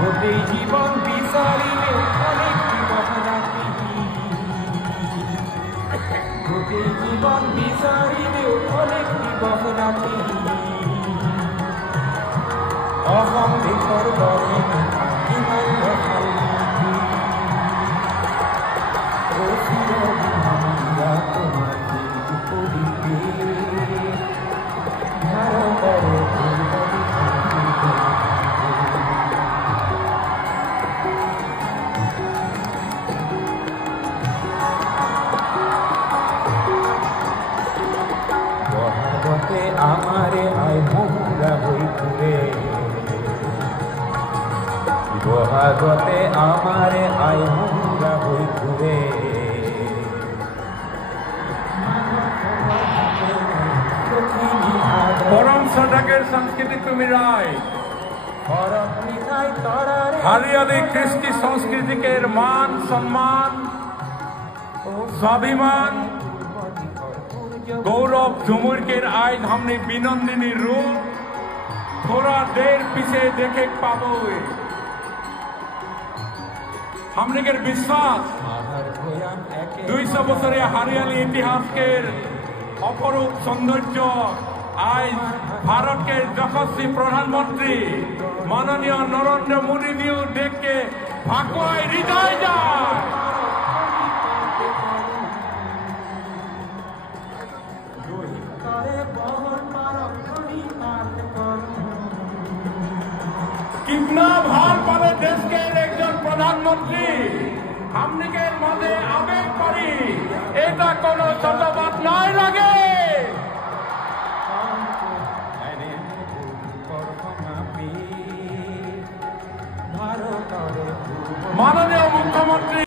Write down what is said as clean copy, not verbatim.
গোটেই জীবন বিচারিলে অনেক বিবহরাতি গোটেই জীবন বিচারিলে অনেক বিবহরাতি অহম দেখর বলে ইমান রখালি ও ফিরা তোমাকে করিবে ভারতরে বহাগতে আমারে আয় মহুরা হই ঘুরে বহাগতে আমারে আয় মহুরা হই ঘুরে পরম সদাকের সাংস্কৃতিক কর্মী রায় হারিয়ালি কৃষ্টি সংস্কৃতিকের মান সম্মান স্বাভিমান गौरव झुमुरकेर आज हमने बिनंदिनी रूप थोड़ा देर पीछे देखे पाबो हमने के विश्वास 200 बछरे हारियाली इतिहास के अपरूप सौंदर्य आज भारत के यशस्वी प्रधानमंत्री माननीय नरेंद्र मोदी जी देख के भागवाई हृदय जाए कितना भार पाले देश के एक जन प्रधानमंत्री हमने के मध्य आवेग पड़ी एटा कोनो शब्दबाद नहीं लगे माननीय मुख्यमंत्री